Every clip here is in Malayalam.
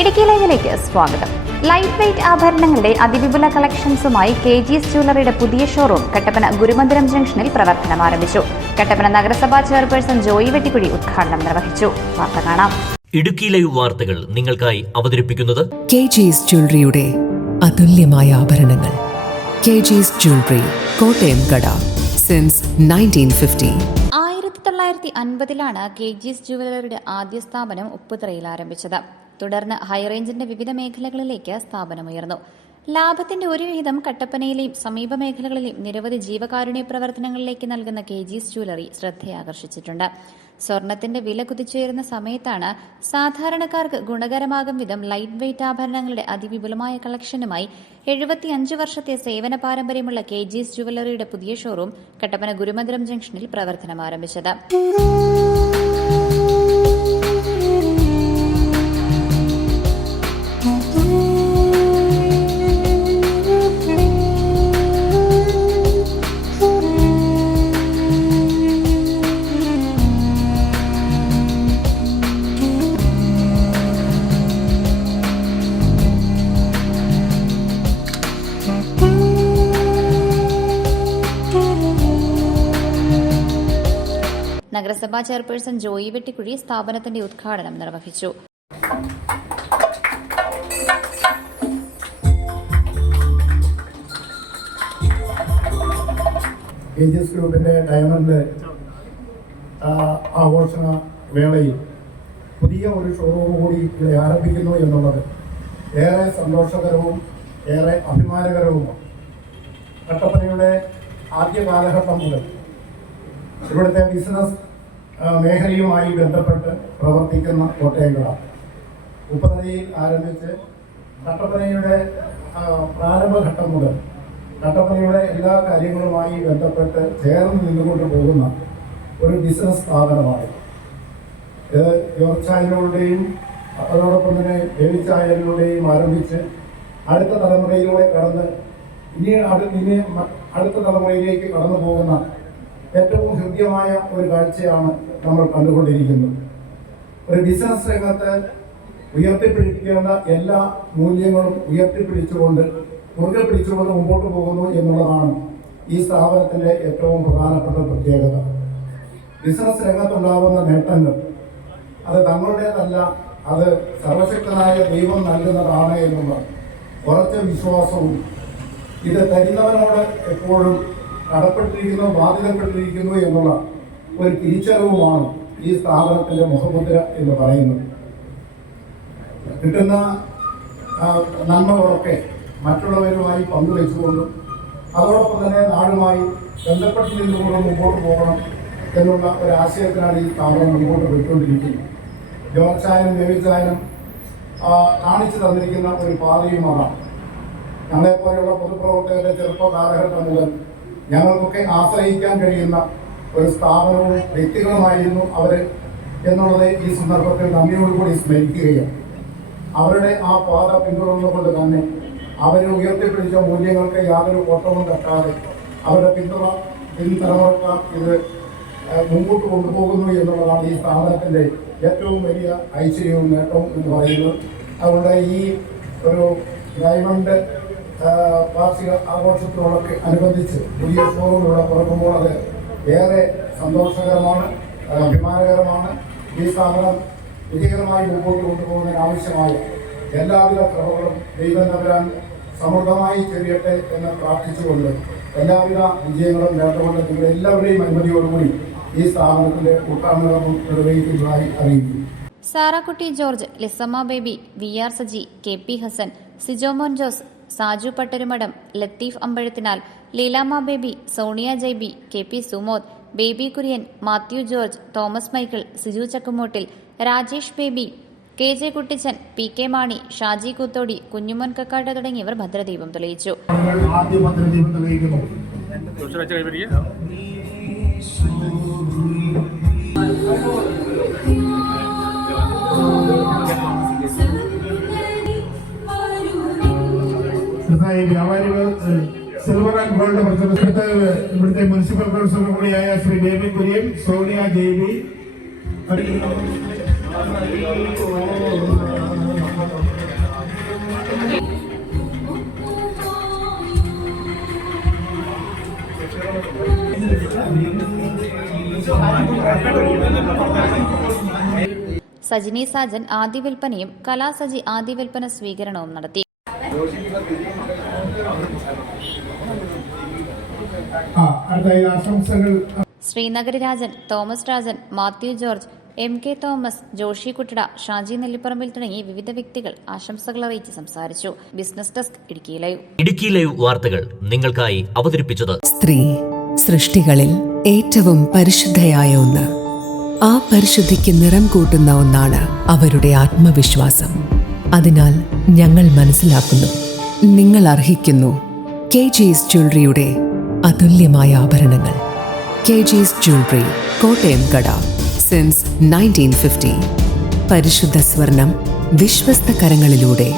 ഇടുക്കി ലൈവിലേക്ക് സ്വാഗതം. ലൈറ്റ് വെയ്റ്റ് ആഭരണങ്ങളുടെ അതിവിപുല കളക്ഷൻസുമായി KGS ജ്വല്ലറിയുടെ പുതിയ ഷോറൂം കട്ടപ്പന ഗുരുമന്ദിരം ജംഗ്ഷനിൽ പ്രവർത്തനം ആരംഭിച്ചു. കട്ടപ്പന നഗരസഭാ ചെയർപേഴ്സൺ ജോയി വെട്ടിക്കുഴി ഉദ്ഘാടനം നിർവഹിച്ചു. വാർത്ത കാണാം. ഇടുക്കി ലൈവ് വാർത്തകൾ നിങ്ങൾക്കായി അവതരിപ്പിക്കുന്നത് KGS ജ്വല്ലറിയുടെ അതുല്യമായ ആഭരണങ്ങൾ. KGS ജ്വല്ലറി, കോട്ടയം കട, സിൻസ് 1950. 1950-ലാണ് KGS ജ്വല്ലറിയുടെ ആദ്യ സ്ഥാപനം ഉപ്പുതറയിൽ ആരംഭിച്ചത്. തുടർന്ന് ഹൈറേഞ്ചിന്റെ വിവിധ മേഖലകളിലേക്ക് സ്ഥാപനമുയർന്നു. ലാഭത്തിന്റെ ഒരു വിഹിതം കട്ടപ്പനയിലെയും സമീപ മേഖലകളിലെയും നിരവധി ജീവകാരുണ്യ പ്രവർത്തനങ്ങളിലേക്ക് നൽകുന്ന KGS ജ്വല്ലറി ശ്രദ്ധയാകർഷിച്ചിട്ടുണ്ട്. സ്വർണത്തിന്റെ വില കുതിച്ചുയരുന്ന സമയത്താണ് സാധാരണക്കാർക്ക് ഗുണകരമാകും വിധം ലൈറ്റ് വെയ്റ്റ് ആഭരണങ്ങളുടെ അതിവിപുലമായ കളക്ഷനുമായി 75 വർഷത്തെ സേവന പാരമ്പര്യമുള്ള KGS ജ്വല്ലറിയുടെ പുതിയ ഷോറൂം കട്ടപ്പന ഗുരുമന്ദിരം ജംഗ്ഷനിൽ പ്രവർത്തനം ആരംഭിച്ചത്. നഗരസഭാ ചെയർപേഴ്സൺ ജോയി വെട്ടിക്കുഴി സ്ഥാപനത്തിന്റെ ഉദ്ഘാടനം നിർവഹിച്ചു. KGS ഗ്രൂപ്പിന്റെ ഡയമണ്ട് ആഘോഷ വേളയിൽ പുതിയ ഒരു ഷോറൂം കൂടി ഇവിടെ ആരംഭിക്കുന്നു എന്നുള്ളത് ഏറെ സന്തോഷകരവും ഏറെ അഭിമാനകരവുമാണ്. കട്ടപ്പനയുടെ ആദ്യ കാലഘട്ടം മുതൽ ഇവിടുത്തെ ബിസിനസ് മേഖലയുമായി ബന്ധപ്പെട്ട് പ്രവർത്തിക്കുന്ന കോട്ടയം കട ഉപ്പുതറയിൽ ആരംഭിച്ച് കട്ടപ്പനയുടെ പ്രാരംഭഘട്ടം മുതൽ കട്ടപ്പനയുടെ എല്ലാ കാര്യങ്ങളുമായി ബന്ധപ്പെട്ട് ചേർന്ന് നിന്നുകൊണ്ട് പോകുന്ന ഒരു ബിസിനസ് സ്ഥാപനമാണ്. ഇത് വ്യവസായങ്ങളുടെയും അതോടൊപ്പം തന്നെ വ്യവസായങ്ങളുടെയും ആരംഭിച്ച് അടുത്ത തലമുറയിലൂടെ കടന്ന് ഇനി അടുത്ത തലമുറയിലേക്ക് കടന്നു പോകുന്ന ഏറ്റവും ഹൃദ്യമായ ഒരു കാഴ്ചയാണ് നമ്മൾ കണ്ടുകൊണ്ടിരിക്കുന്നത്. ഒരു ബിസിനസ് രംഗത്ത് ഉയർത്തിപ്പിടിക്കേണ്ട എല്ലാ മൂല്യങ്ങളും മുറുകെ പിടിച്ചുകൊണ്ട് മുമ്പോട്ട് പോകുന്നു എന്നുള്ളതാണ് ഈ സ്ഥാപനത്തിൻ്റെ ഏറ്റവും പ്രധാനപ്പെട്ട പ്രത്യേകത. ബിസിനസ് രംഗത്തുണ്ടാകുന്ന നേട്ടങ്ങൾ അത് തങ്ങളുടേതല്ല, അത് സർവശക്തനായ ദൈവം നൽകുന്നതാണ് എന്നുള്ള ഉറച്ച വിശ്വാസവും ഇത് തരുന്നവനോട് എപ്പോഴും കടപ്പെട്ടിരിക്കുന്നു, ബാധിതപ്പെട്ടിരിക്കുന്നു എന്നുള്ള ഒരു തിരിച്ചറിവുമാണ് ഈ സ്ഥാപനത്തിൻ്റെ മുഖമുദ്ര എന്ന് പറയുന്നത്. കിട്ടുന്ന നന്മകളൊക്കെ മറ്റുള്ളവരുമായി പങ്കുവെച്ചുകൊണ്ടും അതോടൊപ്പം തന്നെ നാടുമായി ബന്ധപ്പെട്ട് നിന്നുകൊണ്ടും മുമ്പോട്ട് പോകണം എന്നുള്ള ഒരു ആശയത്തിനാണ് ഈ സ്ഥാപനം മുമ്പോട്ട് പോയിക്കൊണ്ടിരിക്കുന്നത്. വ്യവസായം കാണിച്ചു തന്നിരിക്കുന്ന ഒരു പാതയും അതാണ്. ഞങ്ങളെപ്പോലെയുള്ള പൊതുപ്രവർത്തകരുടെ ചെറുപ്പ കാലഘട്ടം മുതൽ ഞങ്ങൾക്കൊക്കെ ആശ്രയിക്കാൻ കഴിയുന്ന ഒരു സ്ഥാപനവും വ്യക്തികളുമായിരുന്നു അവർ എന്നുള്ളത് ഈ സന്ദർഭത്തിൽ നന്ദിയോടുകൂടി സ്മരിക്കുകയാണ്. അവരുടെ ആ പാത പിന്തുടർന്നുകൊണ്ട് തന്നെ അവർ ഉയർത്തിപ്പിടിച്ച മൂല്യങ്ങൾക്ക് യാതൊരു കോട്ടവും തട്ടാതെ അവരുടെ പിൻതലമുറക്കാർ ഇത് മുമ്പോട്ട് കൊണ്ടുപോകുന്നു എന്നുള്ളതാണ് ഈ സ്ഥാപനത്തിൻ്റെ ഏറ്റവും വലിയ ഐശ്വര്യവും നേട്ടവും എന്ന് പറയുന്നത്. അതുകൊണ്ട് ഈ ഒരു ഡയമണ്ട് വാർഷിക ആഘോഷത്തോടൊക്കെ അനുബന്ധിച്ച് പുതിയ ഷോറൂമിലൂടെ തുറക്കുമ്പോൾ അത് ഏറെ സന്തോഷകരമാണ്, അഭിമാനകരമാണ്. ഈ സ്ഥാപനം വിജയകരമായി മുമ്പോട്ട് കൊണ്ടുപോകുന്നതിന് ആവശ്യമായ എല്ലാവിധ കൃപകളും ദൈവം തമ്പുരാൻ സമൃദ്ധമായി ചെറിയട്ടെ എന്ന് പ്രാർത്ഥിച്ചുകൊണ്ട് എല്ലാവിധ വിജയങ്ങളും നേർന്നുകൊണ്ട് നിങ്ങൾ എല്ലാവരുടെയും അനുമതിയോടുകൂടി ഈ സ്ഥാപനത്തിന്റെ ഉദ്ഘാടനം നിർവഹിക്കുന്നതായി അറിയിക്കുന്നു. Sarakutty George, Lissamma Baby, VR Saji, KP Hassan, Sijomon Jose, Saju Pattarumadam, Latheef Ambazhathinal, Leelamma Baby, Sonia Jaibi, KP Sumod, Baby Kurian, Mathew George, Thomas Michael, Siju Chakkumottil, Rajesh Baby, KJ Kuttichan, PK Mani, Shaji Koothody, Kunjumon Kakkattu തുടങ്ങിയവർ ഭദ്രദീപം തെളിയിച്ചു. വ്യാപാരികൾ സിൽവർ ആൻഡ് ഗോൾഡ് പ്രചരണത്തെ ഇവിടുത്തെ മുനിസിപ്പൽ കൗൺസിലർ കൂടിയായ ശ്രീ ബേബി കുര്യൻ, സോണിയ ജെബി സജിനി സാജൻ ആദ്യ വിൽപ്പനയും കലാസജി ആദ്യ വിൽപ്പന സ്വീകരണവും നടത്തി. Srinagar Rajan, Thomas Rajan, Mathew George, MK Thomas, Joshi Kuttada, Shaji Nellipparambil തുടങ്ങി വിവിധ വ്യക്തികൾ ആശംസകൾ അറിയിച്ച് സംസാരിച്ചു. Business desk Idukki live. Idukki live വാർത്തകൾ നിങ്ങൾക്കായി അവതരിപ്പിച്ചത് സ്ത്രീ സൃഷ്ടികളിൽ ഏറ്റവും പരിശുദ്ധയായ ഒന്ന്. ആ പരിശുദ്ധിക്ക് നിറം കൂട്ടുന്ന ഒന്നാണ് അവരുടെ ആത്മവിശ്വാസം. അതിനാൽ ഞങ്ങൾ മനസ്സിലാക്കുന്നു, നിങ്ങൾ അർഹിക്കുന്നു KG's ജ്വല്ലറിയുടെ അതുല്യമായ ആഭരണങ്ങൾ. KG's ജ്വല്ലറി, കോട്ടയം കട, സിൻസ് 1950. പരിശുദ്ധ സ്വർണം വിശ്വസ്ത കരങ്ങളിലൂടെ.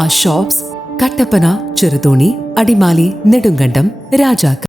ആ ഷോപ്സ് കട്ടപ്പന, ചെറുതോണി, അടിമാലി, നെടുങ്കണ്ടം, രാജാക്ക.